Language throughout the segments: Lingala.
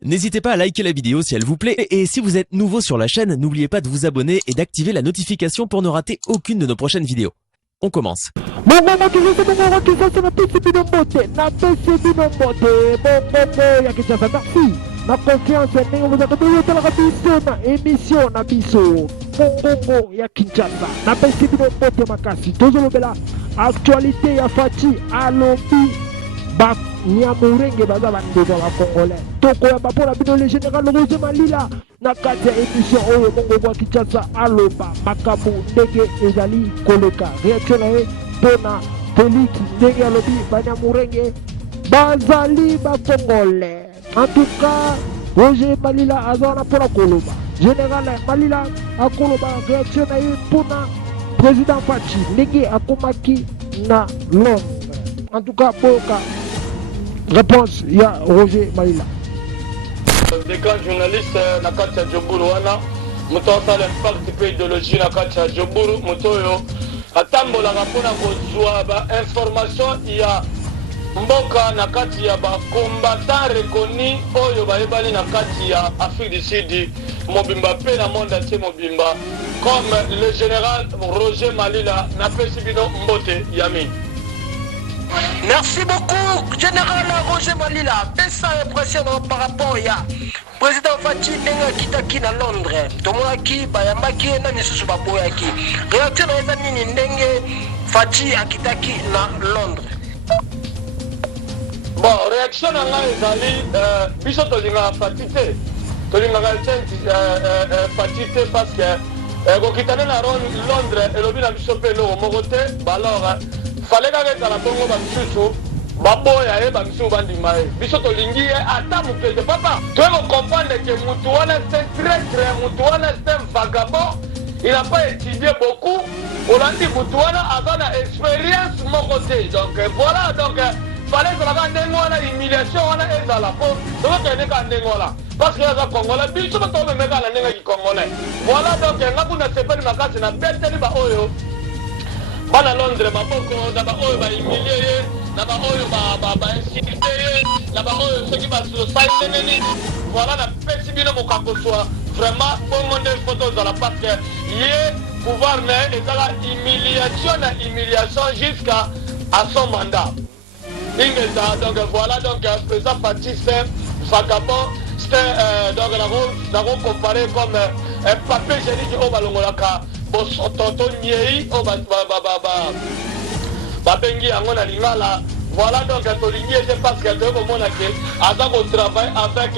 N'hésitez pas à liker la vidéo si elle vous plaît et si vous êtes nouveau sur la chaîne, n'oubliez pas de vous abonner et d'activer la notification pour ne rater aucune de nos prochaines vidéos. On commence. Na confiance ndenge muzakabili talaka biso na émission na biso Kongo ya Kinshasa na pesi bino mbote makasi tozolobela actualité ya Fati alobi ba Nyamurenge baza bandeko ya Congolais toko ya bapola bino le général Roger Malila na kati ya émission oyo Kongo ya Kinshasa aloba makabu ndenge ezali koleka réaction na ye mpona Felix ndenge alobi ba Nyamurenge bazali ba Congolais. En tout cas, Roger Malila azana pour la Koloba. Général Malila a Koloba réaction pour le président Fachi. Ndenge akomaki na Londres. En tout cas, pour la réponse, il y a Roger Malila. Des grands journalistes, Nakacha Djoburu wana, muto sala parti idéologie Nakacha Djoburu, muto yo atambola rapona kozwa ba information il y a mboka na kati ya ba combattant reconnu oyo bayebali na kati ya Afrique du Sud mobimba pe na monde entier mobimba comme le général Roger Malila na pesi bino mbote yami. Merci beaucoup général Roger Malila. Pesa impressionnant par rapport à président Fachi Nenga kitaki na Londres. Tomonaki bayambaki na misusu baboyaki. Réaction na ezani ndenge Fachi akitaki na Londres. Bon, réaction à la biso tolinga fatité. Tolinga fatité parce que kokitana na Londres et lobi na biso pe lo mokote alors fallait que dans la Congo ba misusu baboya e ba misusu bandima e biso tolingi ata mukete papa tu veux comprendre que mutu wana c'est très mutu wana c'est un vagabond. Il n'a pas étudié beaucoup. On a dit mutu wana avana expérience mon côté. Donc voilà donc fallait que la ndengona humiliation wana ezala po donc ndeka ndengola parce que les Congolais biso to me meka na ndenga ki Congolais voilà donc ngakuna sepeli makasi na beteli ba oyo bana Londres maboko na ba oyo ba humilier na ba oyo ba insulter na ba oyo ceux qui ba société neni voilà na pesi bino mokako soit vraiment bon monde photo dans la parce que yé pouvoir mais ezala humiliation jusqu'à son mandat. Donc voilà, donc président Fachi c'est vagabond, c'est donc nous avons comparé comme un papier génique au Balongolaka, bon tonton Niei, au Babengi Angona Lingala. Voilà donc Tolingi c'est parce que tout le monde a travaille avec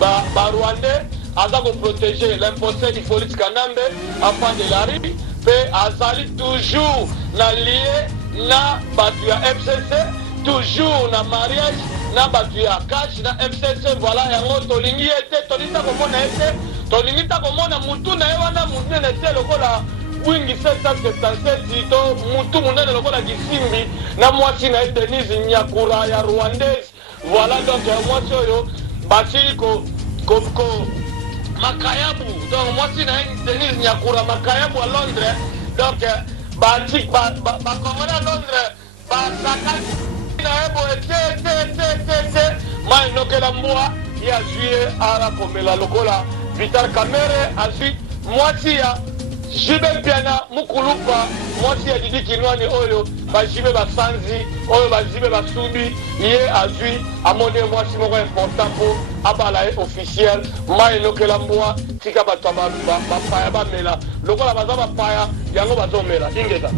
Rwandais, a protéger l'imposteur du Félix Kanambe afin de la rue, et Azali toujours lié na Batua FCC. Toujours na mariage na batu ya cash na FCC voilà yango tolingi ete tolita komona ete tolingi ta komona mutu na yewana munene te lokola wingi 777 to mutu munene lokola kisimbi na mwasi na Denise Nyakura ya Rwandaise voilà donc mwasi oyo basi ko makayabu donc mwasi na Denise Nyakura makayabu à Londres donc basi ba Congolais à Londres ba sakati mai nokela mbwa ya juillet ara komela lokola Vital Kamere azui mwasi ya jibe piana mukulupa mwasi ya Didi Kinwani oyo bajibe basanzi oyo bajibe basubi ye azui amone mwasi moko important po abala officiel mai nokela mbwa tika bato bapaya bamela lokola baza bapaya yango bazomela ingeza.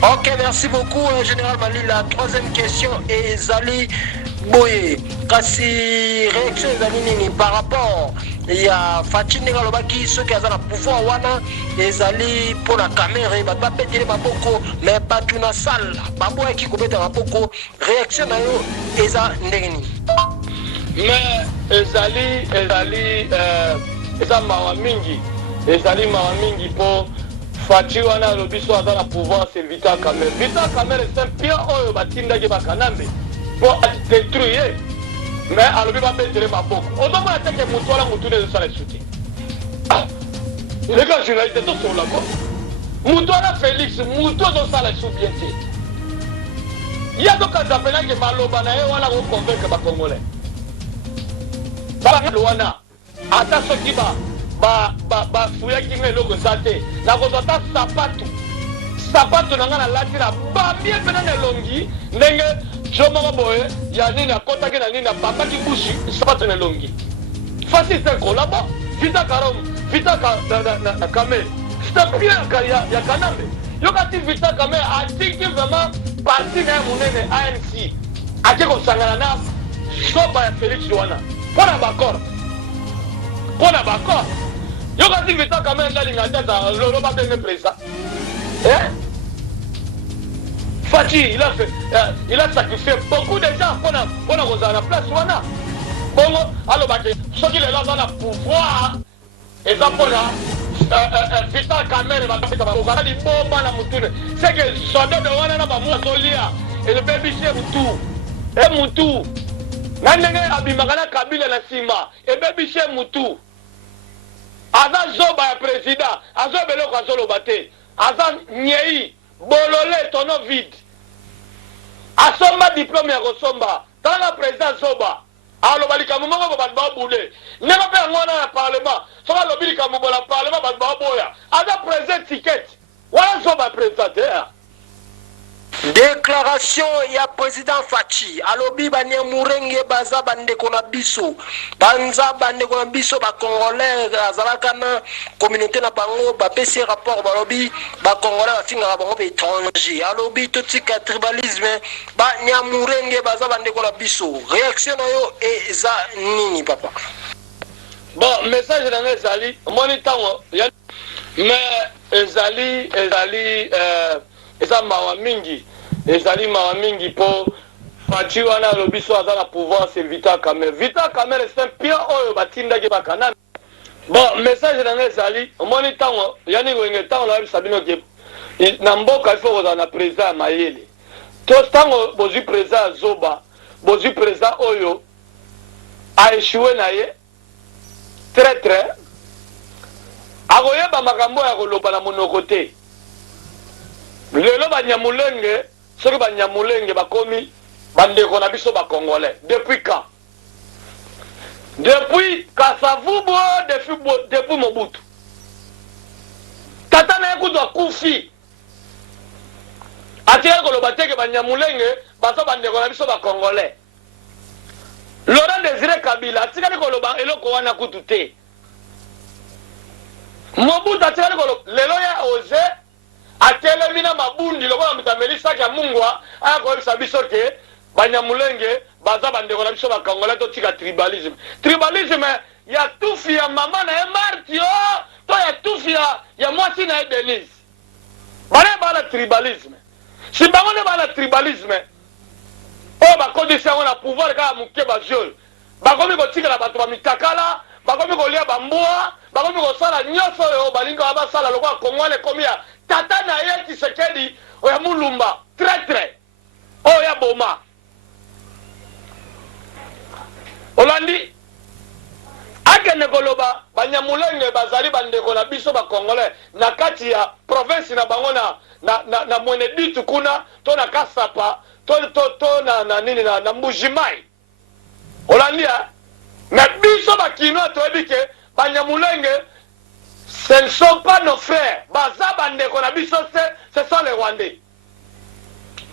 Ok, merci beaucoup, Général Malila. Troisième question, Ezali Boye. Kasi réaction Ezali Nini par rapport à Fachi Nengalobaki, ceux qui ont le pouvoir, wana Ezali pour la caméra, il va pas péter les maboko, mais pas tout na salle. Babo qui coupé dans maboko, réaction à eux, Ezali Nini. Mais Ezali Mawamingi, Ezali Mawamingi pour. Fachi wana lobiso aza na pouvoir c'est Vital Kamere. Vital Kamere c'est un pion oyo batindaki bakanambe pour détruire mais alobi babetere maboko ozomona teke mutu wana mutu nde ezosala esuti leka journaliste tosolako mutu wana Félix mutu ozosala esu bien te ye azokanza penake maloba na ye wana koconvaincre bacongolais balanga loana ata soki ba fuyaki ngai eloko eza te nakozwa ata sapato na ngai nalati na bambie mpena na elongi ndenge jo moko boye ya nini akotaki na nini abambaki bushi sapato na elongi facile te kolabo vita karom vita na kamel c'était bien ya kanambe yokati vita kamel atiki vraiment parti na ye monene ANC ake kosangana na soba ya Félix wana mpona bakor yokati vita kamel ndalinga tata lolo babenge président Fachi, il a sacrifié beaucoup de gens pour la place wana. Bongo, alors ceux qui sont là dans le pouvoir, et ça pour là, Vital Kamerhe va faire ça. Il faut pas la moutoune. C'est que soldat de wana na ba moutolia et le bébé c'est Moutou. Et Moutou. Nandenge abimagana Kabila na sima. Et bébé c'est Moutou. Aza zoba ya président, aza beloko azolo bate. Aza nyei. Bololé tono vide. Asomba diplôme ya kosomba. Tanga président Zoba. Alors balika mumoko ba ba boule. Neba pe ngona na parlement. Soka lobika mubola parlement ba ba boya. Ada président ticket. Wala Zoba président. Déclaration ya président Fachi alobi banyamurenge baza bandeko na biso banza bandeko na biso ba congolais azalaka na communauté na bango ba pesi rapport balobi ba congolais bafinga bango pe étranger alobi totika tribalisme banyamurenge baza bandeko na biso réaction na yo eza nini papa? Bon message na ezali moni tango mais ezali eza mawa mingi po Fachi wana lobiso aza na pouvoir c'est Vital Kamerhe. Vital Kamerhe c'est un pion oyo batindaki bakana. Bon message na ezali omoni tango yani wenge tango la sabino ke na mboka il faut kozala na président mayele. To tango bozu président Zoba, bozu président oyo a échoué na ye très akoyeba makambo ya koloba na monoko te. Lelo banyamulenge soki banyamulenge bakomi bandeko na biso ba congolais depuis quand? Depuis Kasavubo, depuis Mobutu. Tata na yekutu akufi atika koloba teke banyamulenge baso bandeko na biso ba congolais. Laurent Désiré Kabila atika koloba eloko wana kutu te. Mobutu atika koloba lelo ya ose atelemina mabundi lokola mutamelisa kya mungwa aya koyebisa biso ke banyamulenge baza bandeko na biso bakongolais totika tribalisme ya tufi ya mama na ye marti to ya tufi ya mwasi na ye Denise bale bala tribalisme si bango ne bala tribalisme oyo bakodisi yango na pouvoir kaka moke bajeune bakomi kotikala bato bamitakala bakomi kolia bambwa bakomi kosala nyonso oyo balingi basala lokola kongole ekomi ya tata na ye Tshisekedi oya mulumba très oya boma olandi akende koloba banyamulenge bazali bandeko na biso bakongolais na kati ya province na bango na mwene ditu kuna to na Kasapa to na nini na Mbujimai olandi na biso bakino toyebi ke banyamulenge ce ne sont pas nos frères. Baza bandeko na biso ce sont les Rwandais.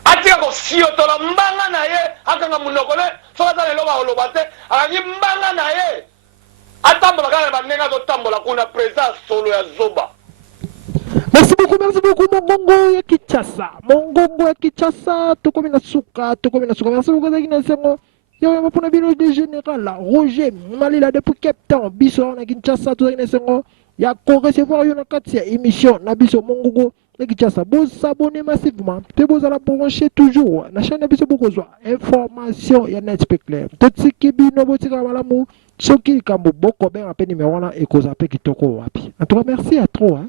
Atika ko siotola mbanga na ye akanga munokole soka za lelo ba olobate akangi mbanga na ye atambola kala bandenga to tambola kuna président solo ya Zoba. Merci beaucoup Mongongo ya Kinshasa tokomi na suka merci beaucoup Zagina Sengo yo mapona bino de général Roger Malila depuis Cape Town biso na Kinshasa to Zagina Sengo ya ko recevoir yo na kati ya émission na biso Mongongo na Kinshasa bo s'abonner massivement te boza la brancher toujours na chaîne na biso bokozwa information ya net spectacle totiki bino botika malamu soki kambo boko ben apeni numéro wana ekoza pe kitoko wapi en tout cas merci à trop hein.